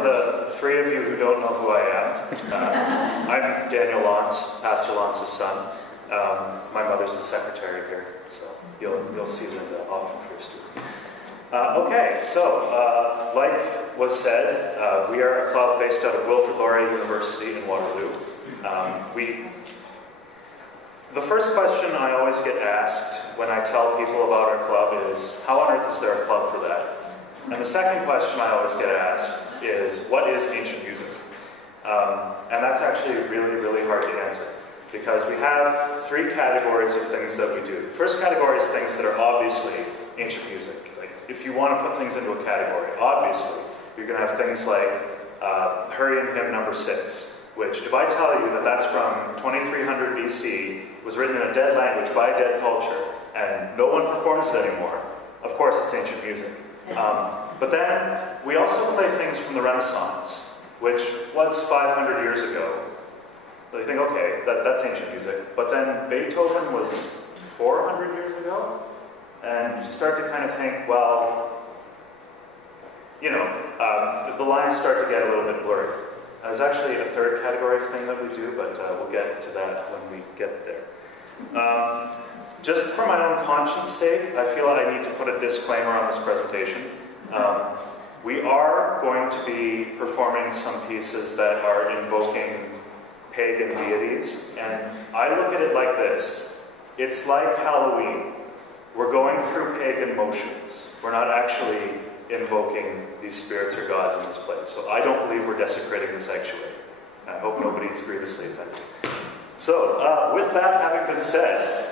for the three of you who don't know who I am, I'm Daniel Lance, Pastor Lance's son. My mother's the secretary here, so you'll see Linda often first. Okay, so like was said, we are a club based out of Wilfrid Laurier University in Waterloo. The first question I always get asked when I tell people about our club is, how on earth is there a club for that? And the second question I always get asked is, what is ancient music? And that's actually really, really hard to answer, because we have three categories of things that we do. The first category is things that are obviously ancient music. Like, if you want to put things into a category, obviously, you're going to have things like Hurrian Hymn number 6, which, if I tell you that that's from 2300 BC, was written in a dead language by a dead culture, and no one performs it anymore, of course it's ancient music. But then, we also play things from the Renaissance, which was 500 years ago. So you think, okay, that's ancient music. But then Beethoven was 400 years ago? And you start to kind of think, well, you know, the lines start to get a little bit blurry. There's actually a third category thing that we do, but we'll get to that when we get there. Just for my own conscience sake, I feel I need to put a disclaimer on this presentation. We are going to be performing some pieces that are invoking pagan deities, and I look at it like this. It's like Halloween. We're going through pagan motions. We're not actually invoking these spirits or gods in this place. So I don't believe we're desecrating the sanctuary. I hope nobody's grievously offended. So, with that having been said,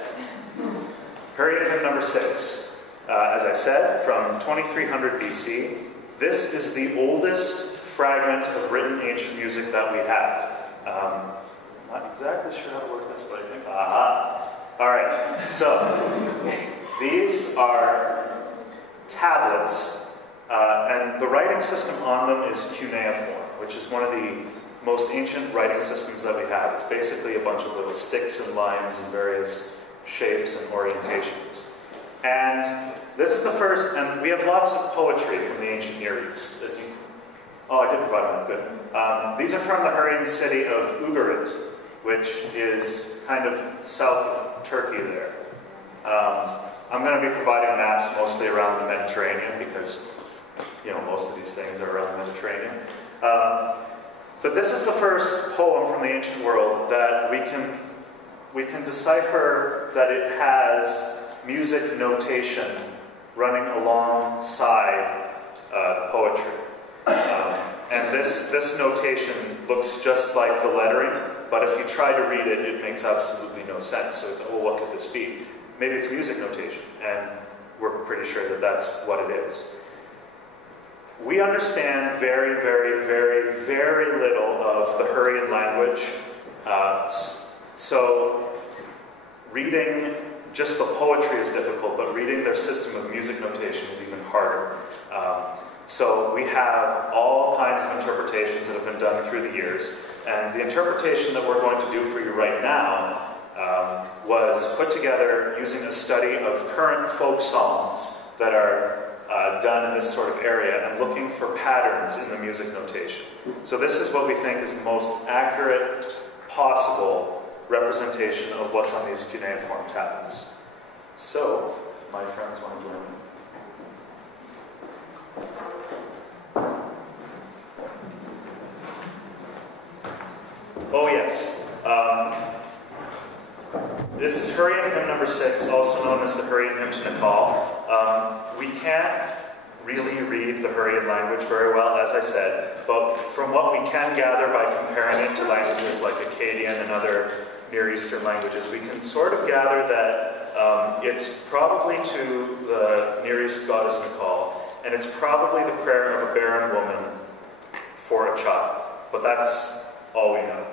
Hurrian Hymn number 6. As I said, from 2300 BC. This is the oldest fragment of written ancient music that we have. I'm not exactly sure how to work this, but I think, Alright, so these are tablets, and the writing system on them is cuneiform, which is one of the most ancient writing systems that we have. It's basically a bunch of little sticks and lines in various shapes and orientations. And this is the first, and we have lots of poetry from the ancient Near East. I did provide one, good. These are from the Hurrian city of Ugarit, which is kind of south of Turkey there. I'm going to be providing maps mostly around the Mediterranean, because, you know, most of these things are around the Mediterranean. But this is the first poem from the ancient world that we can decipher that it has music notation running alongside poetry. And this notation looks just like the lettering, but if you try to read it, it makes absolutely no sense. So, well, what could this be? Maybe it's music notation, and we're pretty sure that that's what it is. We understand very, very, very, very little of the Hurrian language, so reading just the poetry is difficult, but reading their system of music notation is even harder. So we have all kinds of interpretations that have been done through the years, and the interpretation that we're going to do for you right now was put together using a study of current folk songs that are done in this sort of area and looking for patterns in the music notation. So this is what we think is the most accurate possible representation of what's on these cuneiform tablets. So, my friends want to join me. Oh yes. This is Hurrian Hymn number 6, also known as the Hurrian Hymn to Nikal. We can't really read the Hurrian language very well, as I said, but from what we can gather by comparing it to languages like Akkadian and other Near Eastern languages, we can sort of gather that it's probably to the Near East goddess Nikal, and it's probably the prayer of a barren woman for a child. But that's all we know.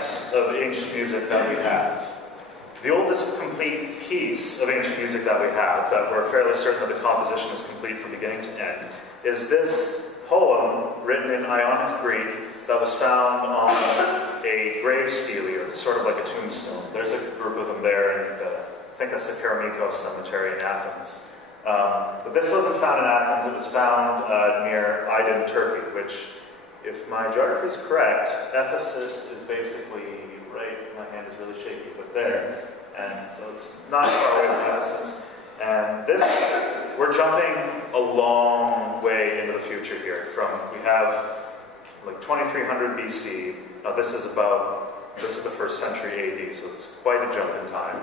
fragment of ancient music that we have. The oldest complete piece of ancient music that we have, that we're fairly certain that the composition is complete from beginning to end, is this poem written in Ionic Greek that was found on a grave stele, or sort of like a tombstone. There's a group of them there, and I think that's the Kerameikos Cemetery in Athens. But this wasn't found in Athens, it was found near Aydin, Turkey, which, if my geography is correct, Ephesus is basically right, my hand is really shaky, but there. And so it's not far away from Ephesus. And this, we're jumping a long way into the future here. We have like 2300 BC. Now this is the first century AD, so it's quite a jump in time.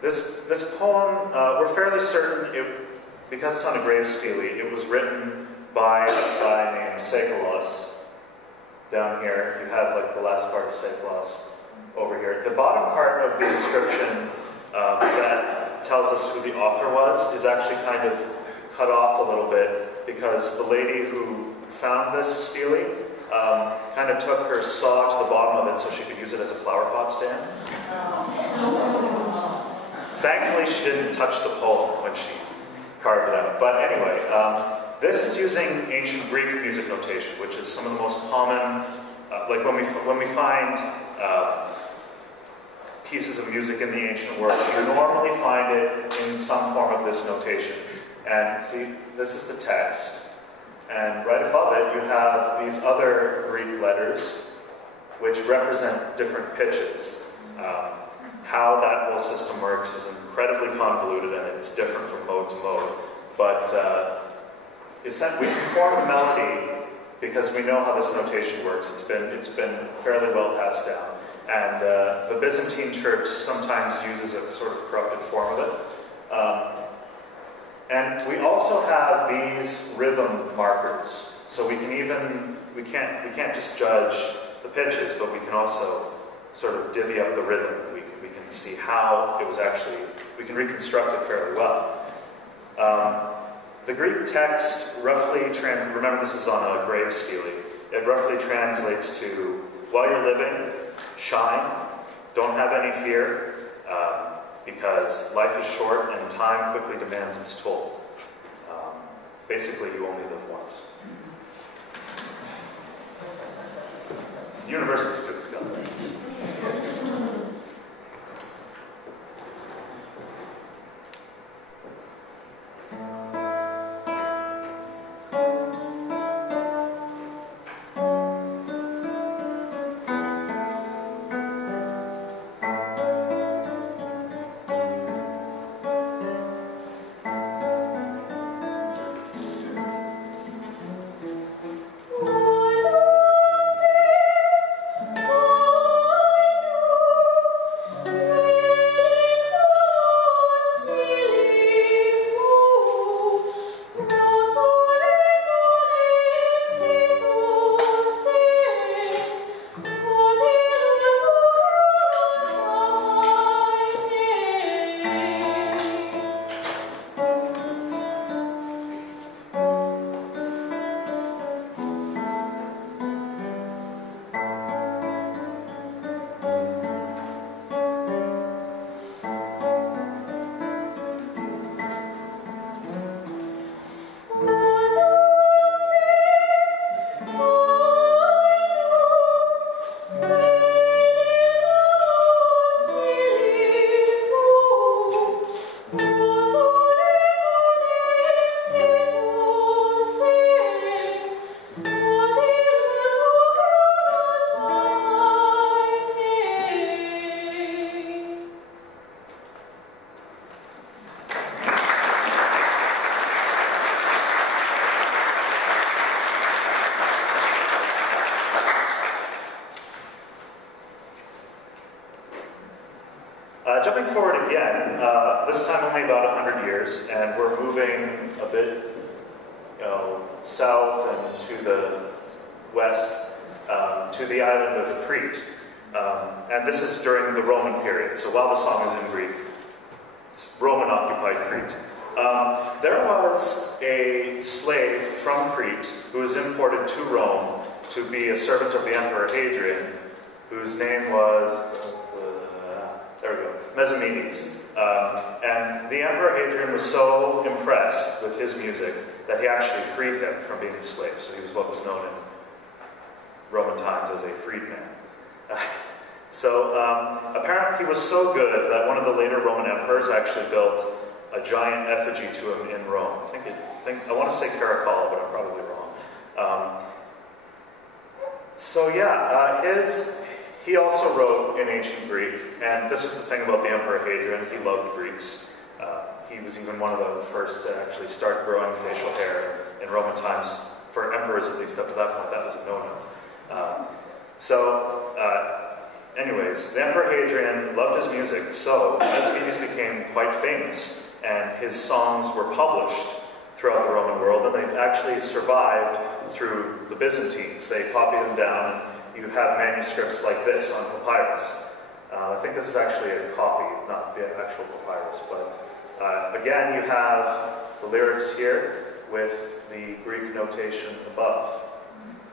This poem, we're fairly certain, because it's on a grave stele, it was written by this guy named Seikilos. Down here, you have like the last part of Seikilos over here. The bottom part of the inscription that tells us who the author was is actually kind of cut off a little bit, because the lady who found this stele kind of took her saw to the bottom of it so she could use it as a flower pot stand. Thankfully, she didn't touch the poem when she carved it out. But anyway, this is using ancient Greek music notation, which is some of the most common, like when we find pieces of music in the ancient world, you normally find it in some form of this notation. And see, this is the text. And right above it, you have these other Greek letters, which represent different pitches. How that whole system works is incredibly convoluted, and it's different from mode to mode. But we can form a melody because we know how this notation works. It's been fairly well passed down. And the Byzantine Church sometimes uses a sort of corrupted form of it. And we also have these rhythm markers. So we can't just judge the pitches, but we can also sort of divvy up the rhythm. We can see how it was actually, we can reconstruct it fairly well. The Greek text roughly, remember this is on a grave stele, it roughly translates to, while you're living, shine, don't have any fear, because life is short and time quickly demands its toll. Basically, you only live once. University students got that. Jumping forward again, this time only about 100 years, and we're moving a bit south and to the west, to the island of Crete. And this is during the Roman period, so while the song is in Greek, it's Roman-occupied Crete. There was a slave from Crete who was imported to Rome to be a servant of the Emperor Hadrian, whose name was, there we go, Mesomenes. And the Emperor Hadrian was so impressed with his music that he actually freed him from being a slave. So he was what was known in Roman times as a freedman. So apparently he was so good that one of the later Roman emperors actually built a giant effigy to him in Rome. I want to say Caracalla, but I'm probably wrong. He also wrote in ancient Greek, and this is the thing about the Emperor Hadrian, he loved Greeks. He was even one of the first to actually start growing facial hair in Roman times, for emperors at least up to that point. That was a no-no. Anyways, the Emperor Hadrian loved his music, so Mesomenes became quite famous, and his songs were published throughout the Roman world, and they actually survived through the Byzantines. They copied them down, and you have manuscripts like this on papyrus. I think this is actually a copy, not the actual papyrus, but again, you have the lyrics here with the Greek notation above.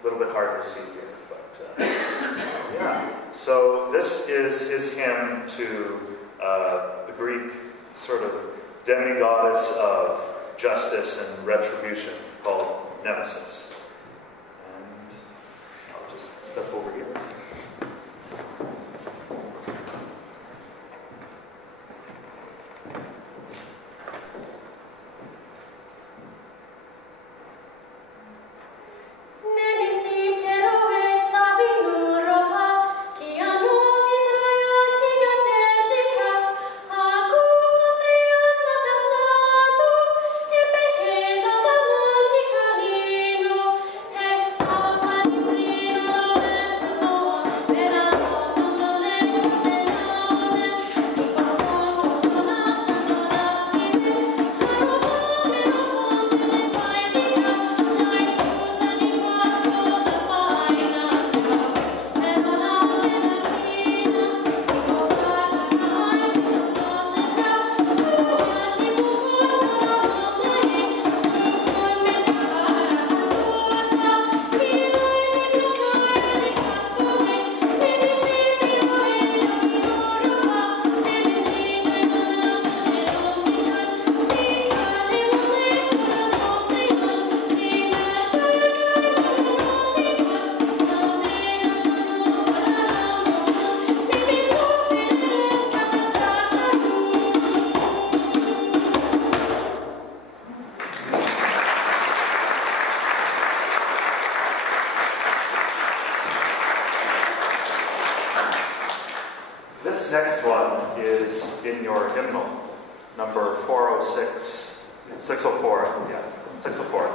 A little bit hard to see here, but yeah. So this is his hymn to the Greek sort of demigoddess of justice and retribution called Nemesis. And I'll just step over here. This next one is in your hymnal, number 406, 604, yeah, 604.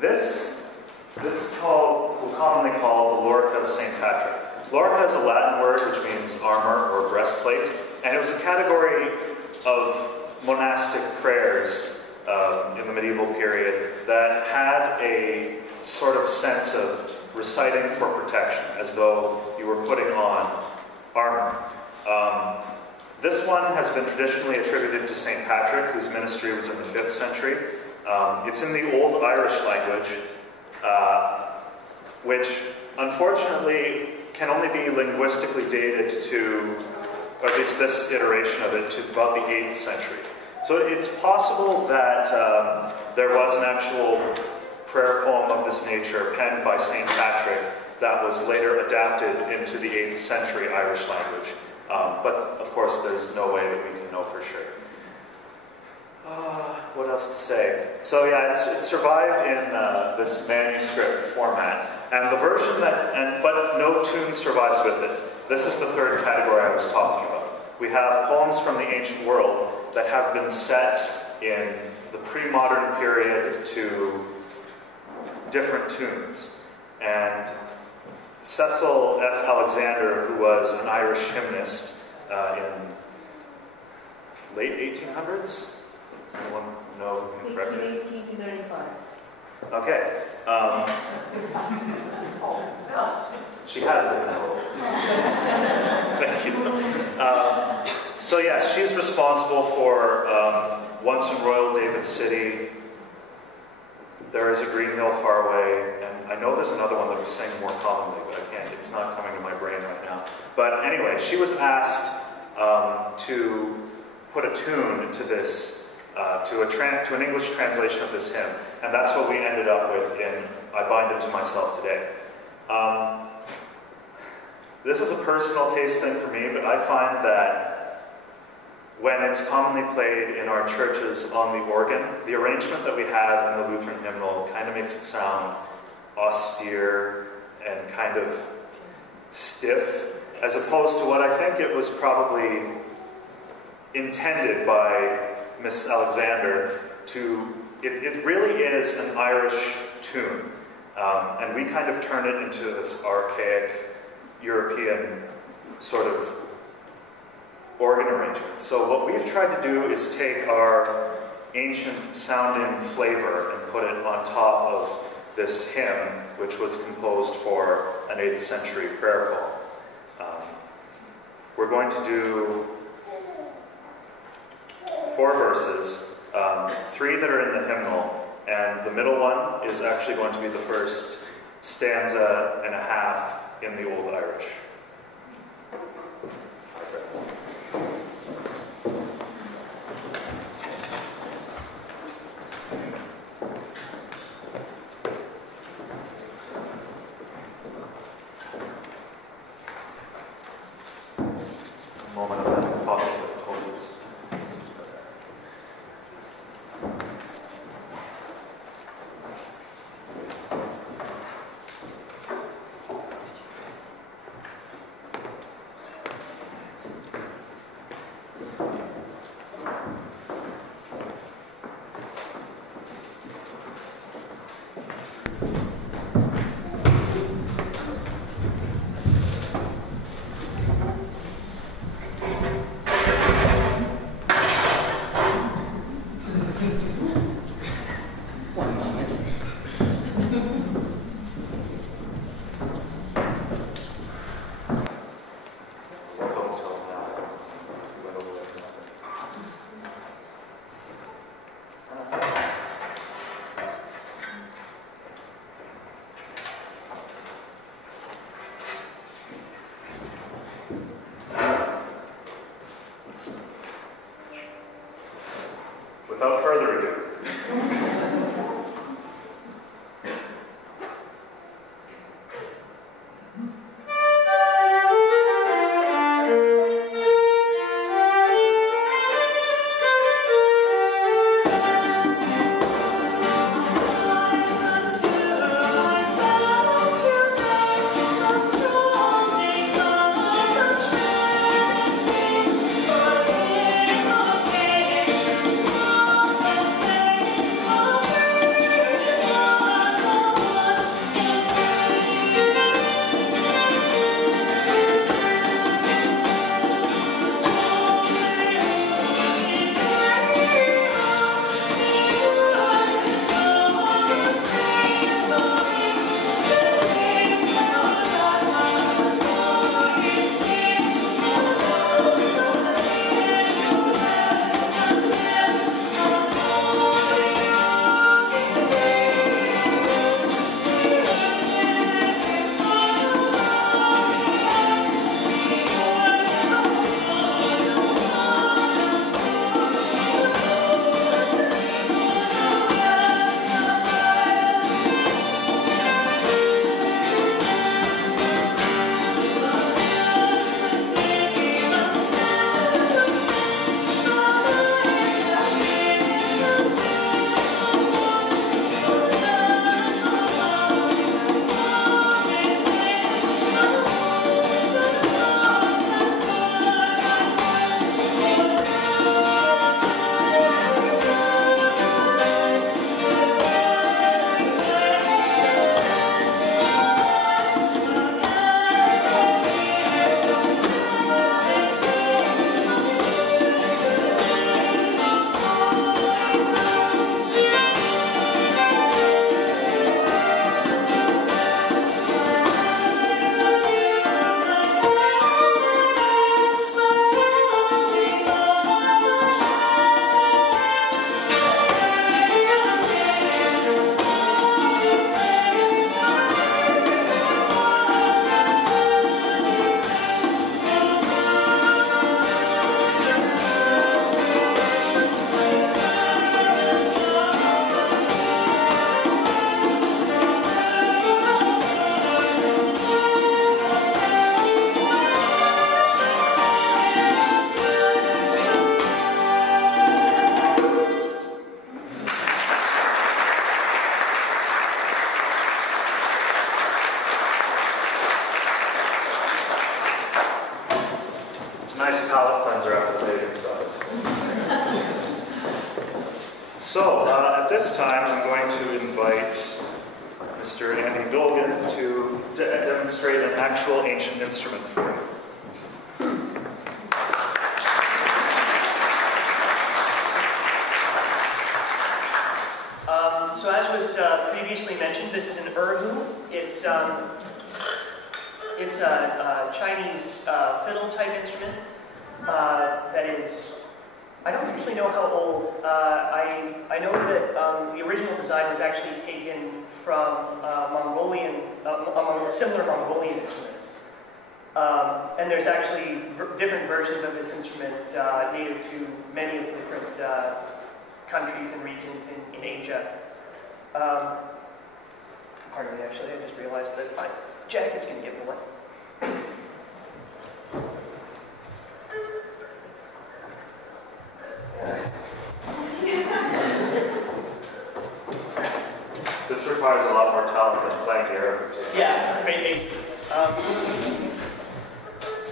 This is called, we'll commonly call the Lorica of St. Patrick. Lorica is a Latin word which means armor or breastplate, and it was a category of monastic prayers in the medieval period that had a sort of sense of reciting for protection, as though you were putting on armor. This one has been traditionally attributed to St. Patrick, whose ministry was in the 5th century. It's in the Old Irish language, which unfortunately can only be linguistically dated to, or at least this iteration of it, to about the 8th century. So it's possible that there was an actual prayer poem of this nature penned by St. Patrick that was later adapted into the 8th century Irish language. But of course there's no way that we can know for sure. What else to say? So yeah, it survived in this manuscript format, and the version but no tune survives with it. This is the third category I was talking about. We have poems from the ancient world that have been set in the pre-modern period to different tunes. And Cecil F. Alexander, who was an Irish hymnist in late 1800s? Does anyone know correctly? 1835. Okay. She has it now. Thank you. So yeah, she's responsible for Once in Royal David City. There is a Green Hill Far Away, and I know there's another one that we sing more commonly, but it's not coming to my brain right now. But anyway, she was asked to put a tune to this, to an English translation of this hymn, and that's what we ended up with in I Bind It to Myself Today. This is a personal taste thing for me, but I find that when it's commonly played in our churches on the organ, the arrangement that we have in the Lutheran hymnal kind of makes it sound austere and kind of stiff, as opposed to what I think it was probably intended by Miss Alexander to, it really is an Irish tune, and we kind of turn it into this archaic European sort of organ arrangement. So what we've tried to do is take our ancient sounding flavor and put it on top of this hymn, which was composed for an 8th century prayer call. We're going to do 4 verses, 3 that are in the hymnal, and the middle one is actually going to be the first stanza and a half in the Old Irish. a nice palate cleanser after the pagan studies. So, at this time, I'm going to invite Mr. Andy Dolgan to demonstrate an actual ancient instrument for you. So as was previously mentioned, this is an erhu. It's a Chinese fiddle type instrument that is, I don't actually know how old. I know that the original design was actually taken from Mongolian, a similar Mongolian instrument. And there's actually different versions of this instrument native to many of the different countries and regions in Asia. Pardon me, actually, I just realized that my jacket's going to get wet. This requires a lot more talent than playing the air. Yeah, great bass.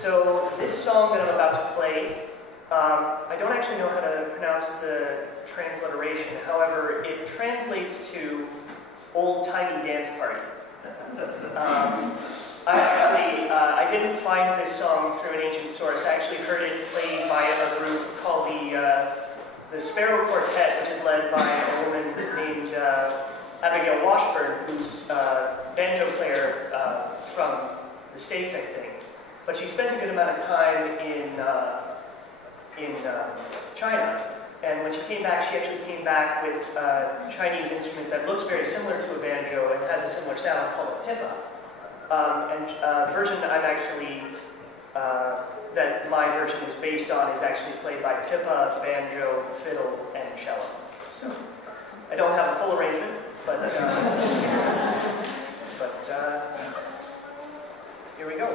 So this song that I'm about to play, I don't actually know how to pronounce the transliteration. However, it translates to old-timey dance party. I didn't find this song through an ancient source. I actually heard it played by a group called the Sparrow Quartet, which is led by a woman named Abigail Washburn, who's a banjo player from the States, I think. But she spent a good amount of time in China. And when she came back, she actually came back with a Chinese instrument that looks very similar to a banjo and has a similar sound called a pipa. And the version that that my version is based on is actually played by pipa, banjo, fiddle, and cello. So I don't have a full arrangement, but here we go.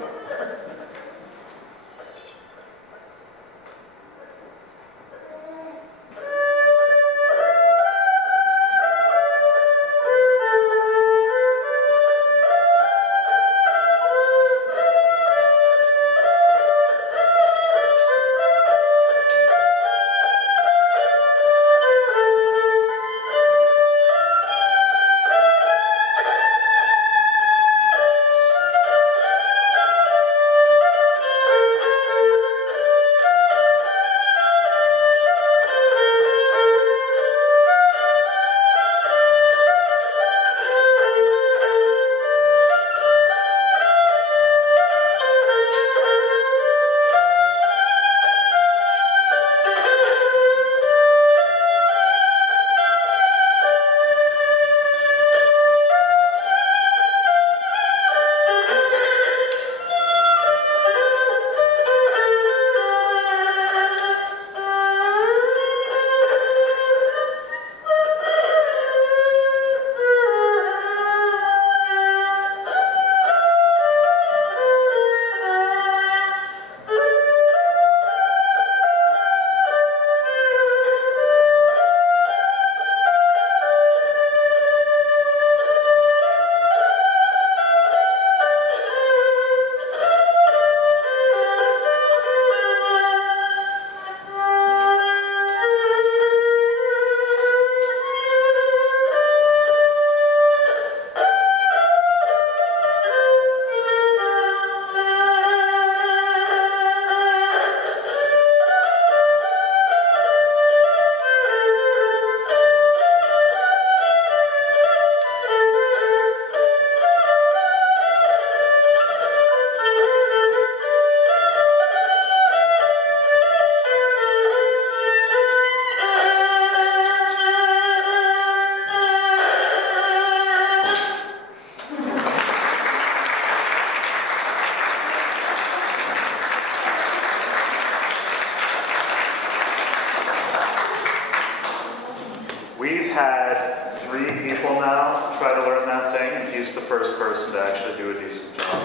We've had 3 people now try to learn that thing, and he's the first person to actually do a decent job.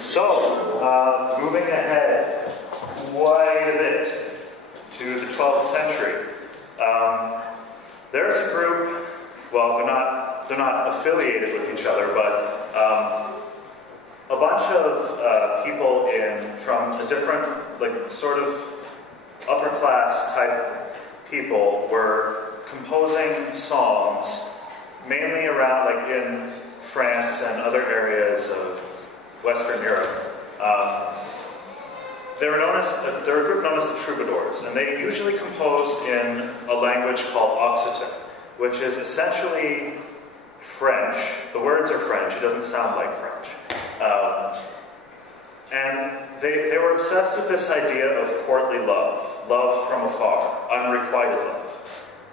So, moving ahead quite a bit to the 12th century. There's a group, well, they're not they're not affiliated with each other, but a bunch of people from a different, like, sort of upper class type people were composing songs, mainly around, like, in France and other areas of Western Europe. They're a group known as the Troubadours, and they usually composed in a language called Occitan, which is essentially French. The words are French. It doesn't sound like French. And they were obsessed with this idea of courtly love, love from afar, unrequited love.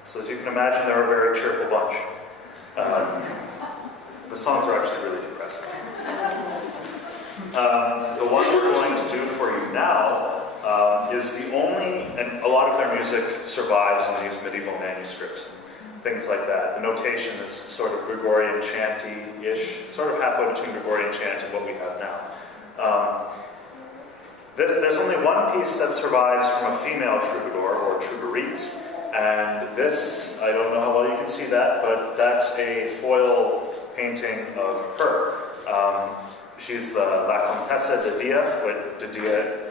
So as you can imagine, they're a very cheerful bunch. The songs are actually really depressing. The one we're going to do for you now is the only, and a lot of their music survives in these medieval manuscripts and things like that. The notation is sort of Gregorian chanty-ish, sort of halfway between Gregorian chant and what we have now. There's only one piece that survives from a female troubadour, or troubadourites, and this, I don't know how well you can see that, but that's a foil painting of her. She's the La Comtesse de Dia.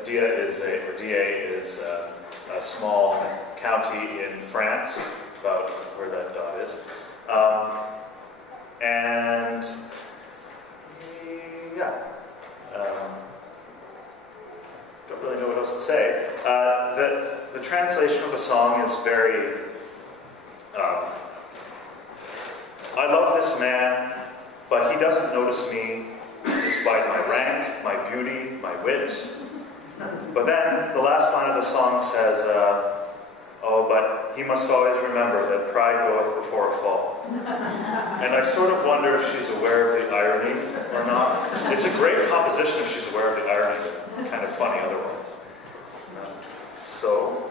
Dia is a small county in France, about where that dot is. Don't really know what else to say. The translation of the song is very... I love this man, but he doesn't notice me despite my rank, my beauty, my wit. But then the last line of the song says, oh, but he must always remember that pride goeth before a fall. And I sort of wonder if she's aware of the irony or not. It's a great composition if she's aware of the irony, but kind of funny otherwise. So...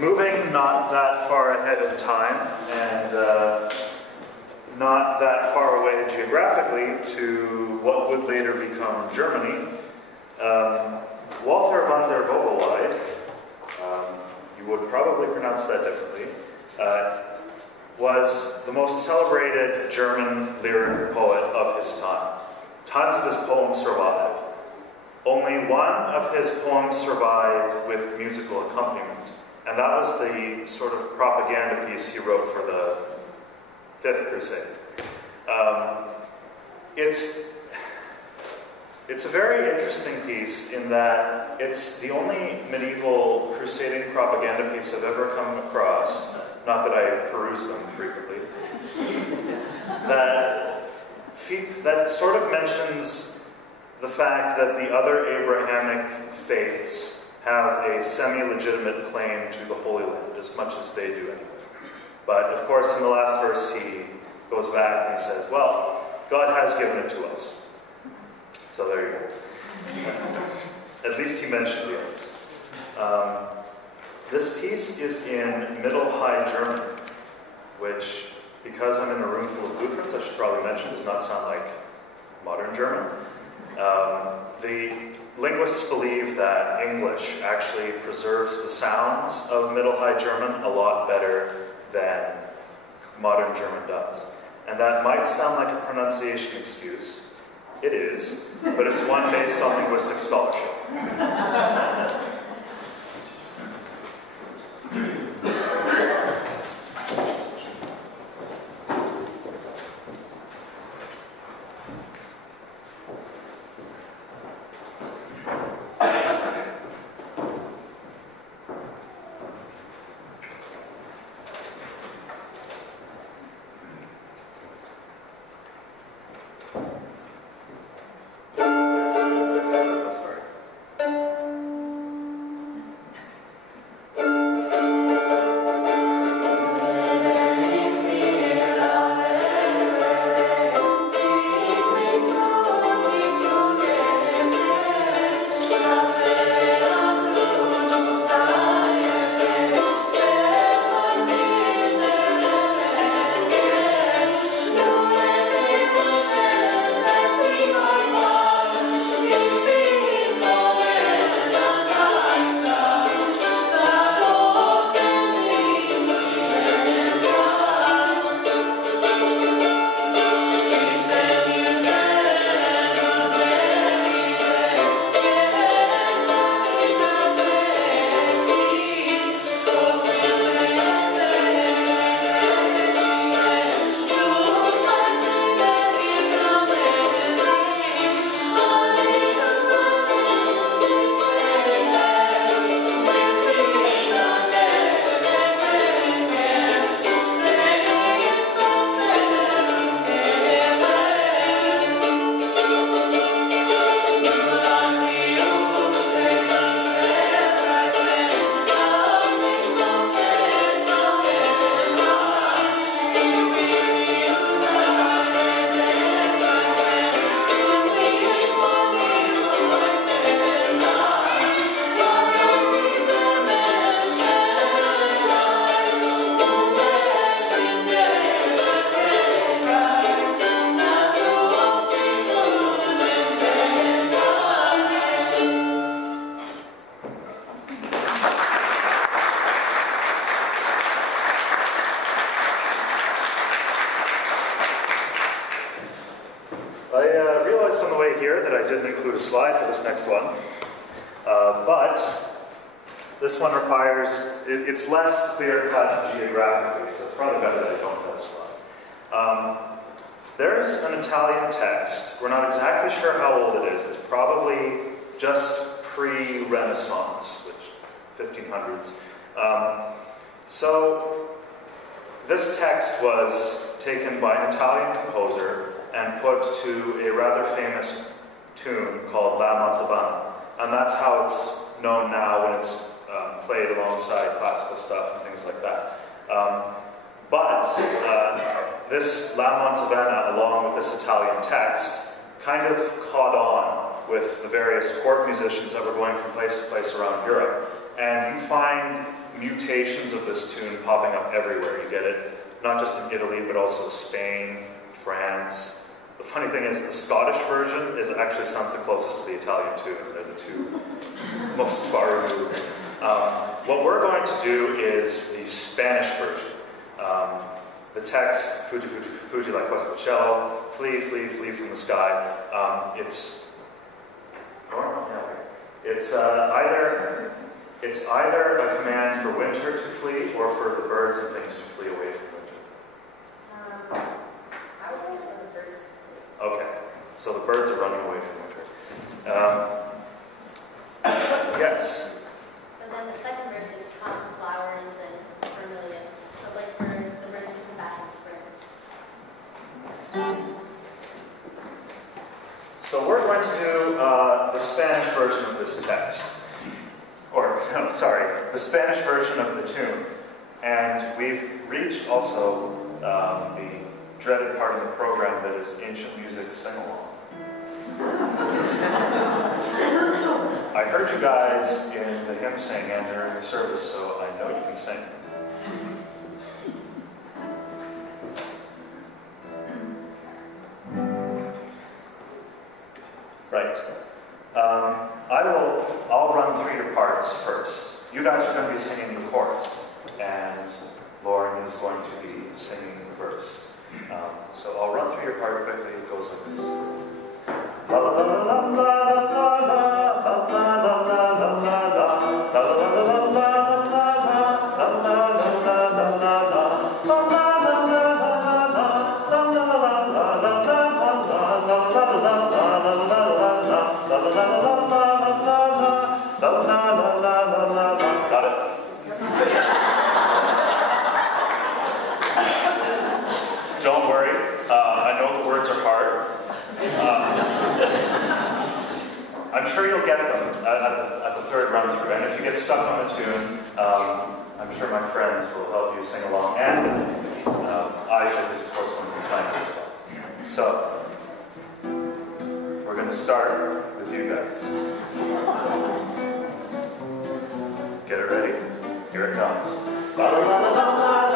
moving not that far ahead in time and not that far away geographically to what would later become Germany, Walther von der Vogelweide, you would probably pronounce that differently, was the most celebrated German lyric poet of his time. Tons of his poems survive. Only one of his poems survived with musical accompaniment, and that was the sort of propaganda piece he wrote for the Fifth Crusade. It's a very interesting piece in that it's the only medieval crusading propaganda piece I've ever come across, not that I peruse them frequently, that sort of mentions the fact that the other Abrahamic faiths have a semi-legitimate claim to the Holy Land, as much as they do anyway. But of course, in the last verse, he goes back and he says, well, God has given it to us. So there you go. At least he mentioned the others. This piece is in Middle High German, which, because I'm in a room full of Lutherans, I should probably mention, does not sound like modern German. The linguists believe that English actually preserves the sounds of Middle High German a lot better than modern German does. And that might sound like a pronunciation excuse. It is, but it's one based on linguistic scholarship. This one requires, it's less clear-cut geographically, so it's probably better that I don't have a slide. There's an Italian text. We're not exactly sure how old it is. It's probably just pre-Renaissance, which 1500s. So this text was taken by an Italian composer and put to a rather famous tune called La Montevana, and that's how it's known now when it's played alongside classical stuff and things like that. But this La Montevana, along with this Italian text, kind of caught on with the various court musicians that were going from place to place around Europe. and you find mutations of this tune popping up everywhere. You get it not just in Italy, but also Spain, France. The funny thing is the Scottish version actually sounds the closest to the Italian tune. They're the two most far removed. What we're going to do is the Spanish version. The text, Fuji, Fuji, Fuji like questo cielo, flee, flee, flee from the sky. It's either a command for winter to flee or for the birds and things to flee away from winter. I would like for the birds to flee. Okay, so the birds are running away from winter. Yes. And then the second verse is cotton flowers and vermilion. So it's like for the birds to come back in spring. So we're going to do the Spanish version of this text. The Spanish version of the tune. And we've reached also the dreaded part of the program that is ancient music sing-along. I heard you guys in the hymn sing and during the service, so I know you can sing. Right. I'll run through your parts first. You guys are going to be singing the chorus, and Lauren is going to be singing the verse. So I'll run through your part quickly. It goes like this. La la la la la la la la la la la la Got it? Don't worry. I know the words are hard. I'm sure you'll get them at the third run through. And if you get stuck on a tune, I'm sure my friends will help you sing along. And Isaac is, of course, going to be playing as well. So, we're going to start with you guys. Get it ready? Here it comes. La la la la la la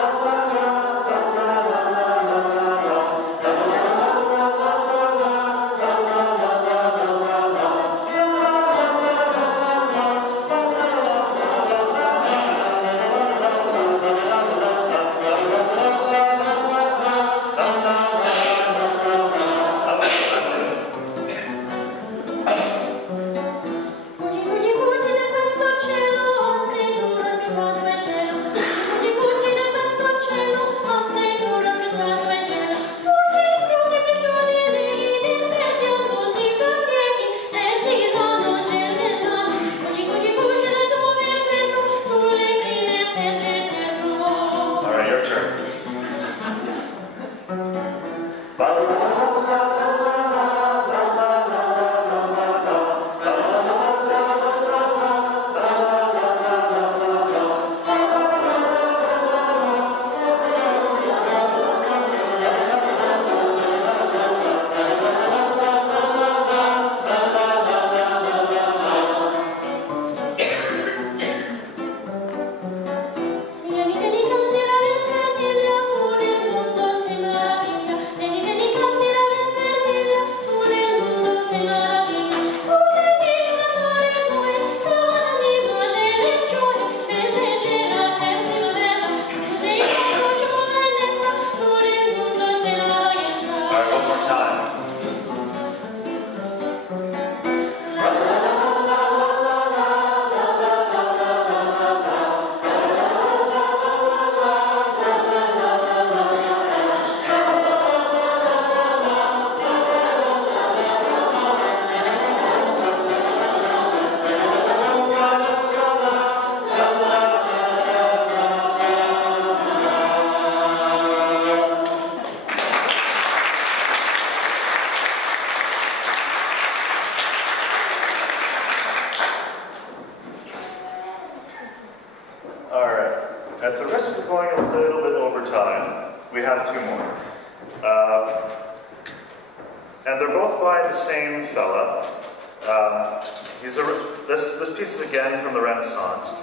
This piece is again from the Renaissance.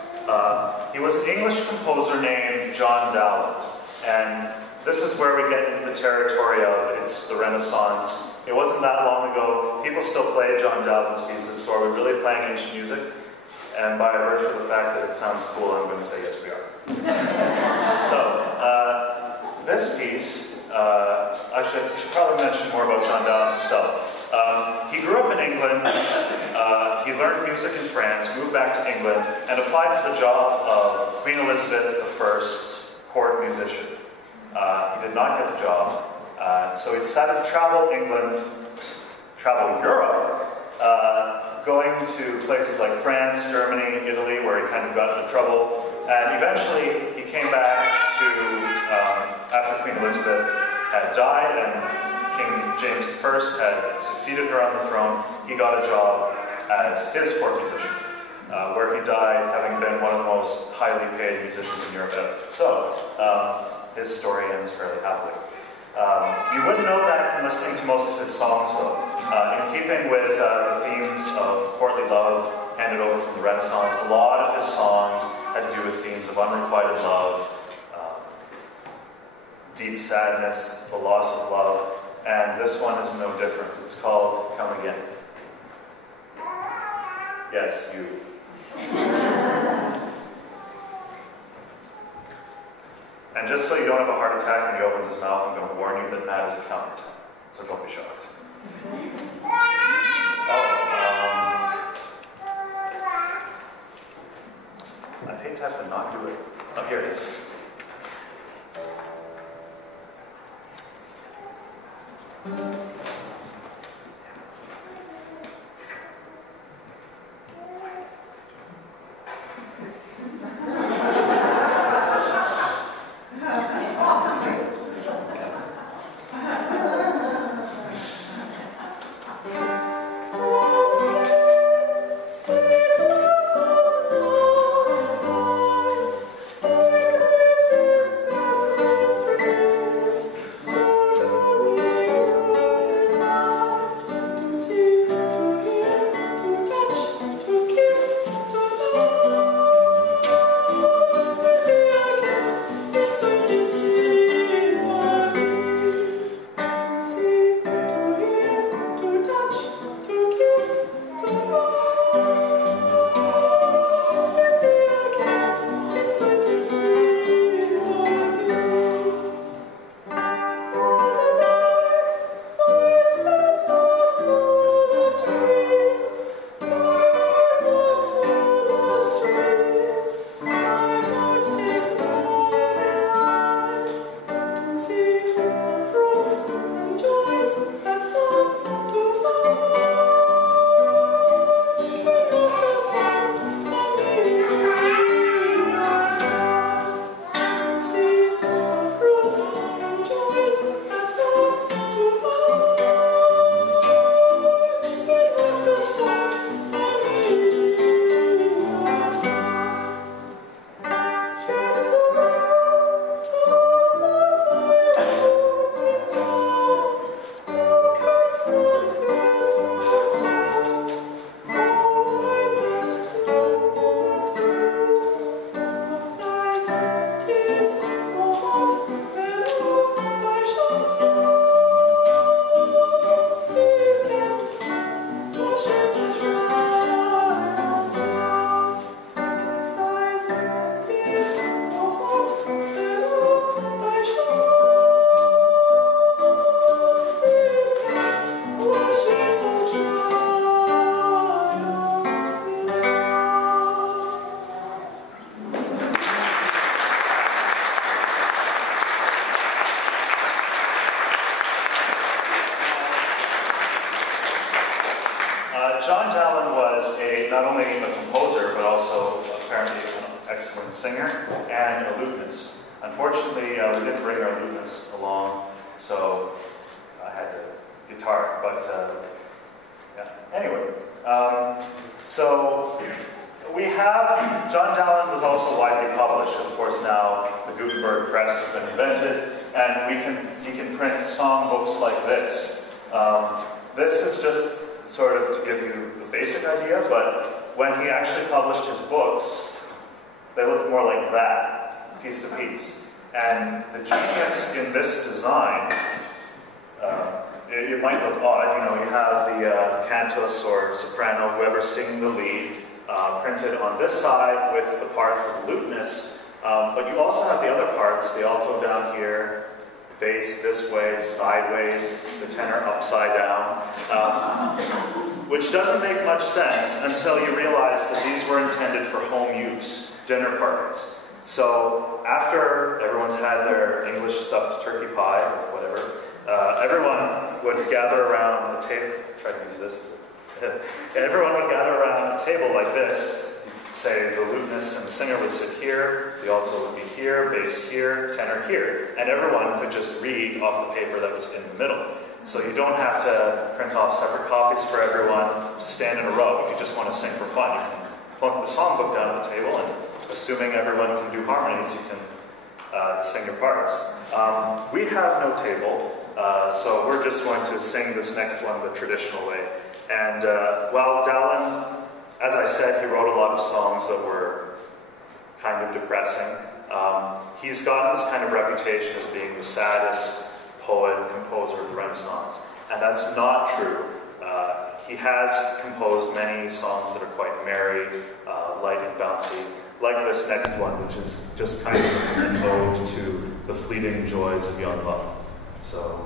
He was an English composer named John Dowland, and this is where we get into the territory of it's the Renaissance. It wasn't that long ago. People still play John Dowland's pieces, so are we really playing ancient music? And by virtue of the fact that it sounds cool, I'm going to say yes, we are. So, this piece, actually, I should probably mention more about John Dowland himself. He grew up in England, he learned music in France, moved back to England, and applied for the job of Queen Elizabeth I's court musician. He did not get the job, so he decided to travel Europe, going to places like France, Germany, Italy, where he kind of got into trouble, and eventually he came back to, after Queen Elizabeth had died and King James I had succeeded her on the throne, he got a job as his court musician, where he died having been one of the most highly paid musicians in Europe ever. So, his story ends fairly happily. You wouldn't know that from listening to most of his songs, though. In keeping with the themes of courtly love handed over from the Renaissance, a lot of his songs had to do with themes of unrequited love, deep sadness, the loss of love, and this one is no different. It's called Come Again. Yes, you. And just so you don't have a heart attack when he opens his mouth, I'm going to warn you that Matt is a count, so don't be shocked. I'd hate to have to not do it. Oh, here it is. John Dowland was not only a composer, but also apparently an excellent singer and a lutenist. Unfortunately, we didn't bring our lutenist along, so I had the guitar. But yeah. Anyway, so we have, John Dowland was also widely published. Of course, now the Gutenberg press has been invented, and he can print song books like this. This is just sort of to give you the basic idea, but when he actually published his books, They look more like that, piece to piece. And the genius in this design, it might look odd. You know, you have the cantus or soprano, whoever's singing the lead, printed on this side with the part for the lutenist. But you also have the other parts, the alto down here, bass this way, sideways, the tenor upside down, which doesn't make much sense until you realize that these were intended for home use, dinner parties. So after everyone's had their English stuffed turkey pie or whatever, everyone would gather around the table. Try to use this. Everyone would gather around a table like this. Say the lutenist and the singer would sit here, the alto would be here, bass here, tenor here, and everyone could just read off the paper that was in the middle. So you don't have to print off separate copies for everyone, just stand in a row. If you just want to sing for fun, you can plunk the songbook down on the table, and assuming everyone can do harmonies, you can sing your parts. We have no table, so we're just going to sing this next one the traditional way. And while Dallin, as I said, he wrote a lot of songs that were kind of depressing. He's gotten this kind of reputation as being the saddest poet and composer of the Renaissance, and that's not true. He has composed many songs that are quite merry, light and bouncy, like this next one, which is just kind of an ode to the fleeting joys of young love. So.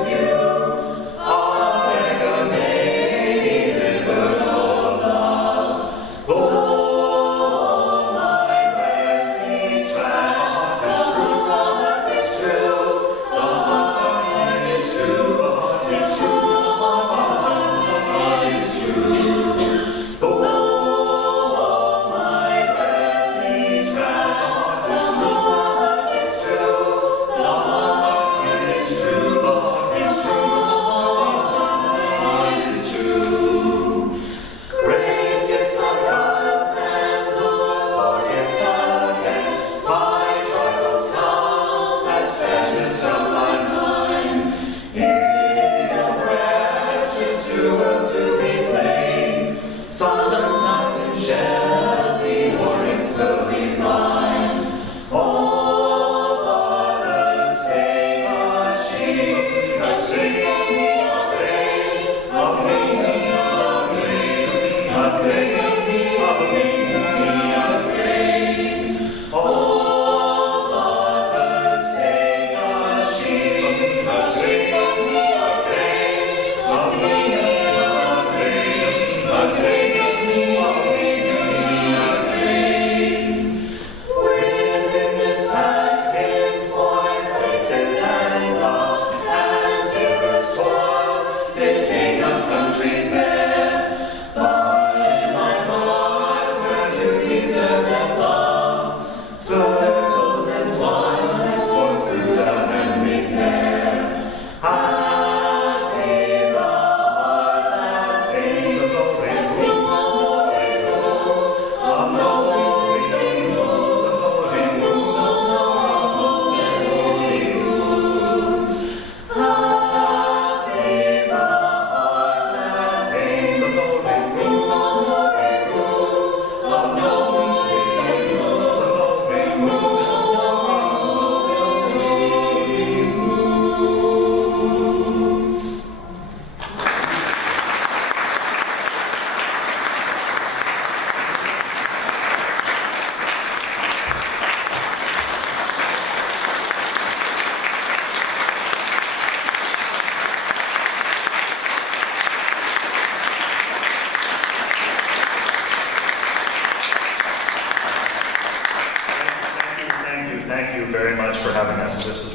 To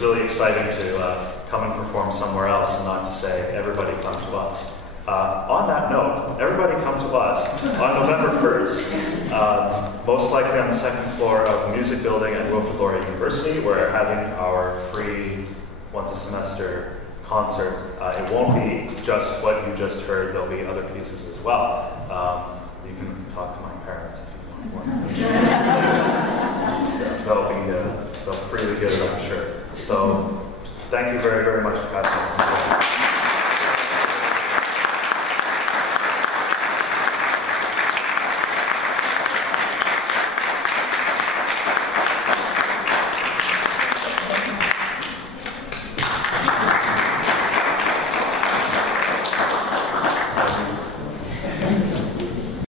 really exciting to come and perform somewhere else and not to say, everybody come to us. On that note, everybody come to us on November 1st, most likely on the second floor of the music building at Wilfrid Laurier University. We're having our free once a semester concert. It won't be just what you just heard, there'll be other pieces as well. You can talk to my parents if you want more. They'll freely give it, I'm sure. So thank you very, very much for having us.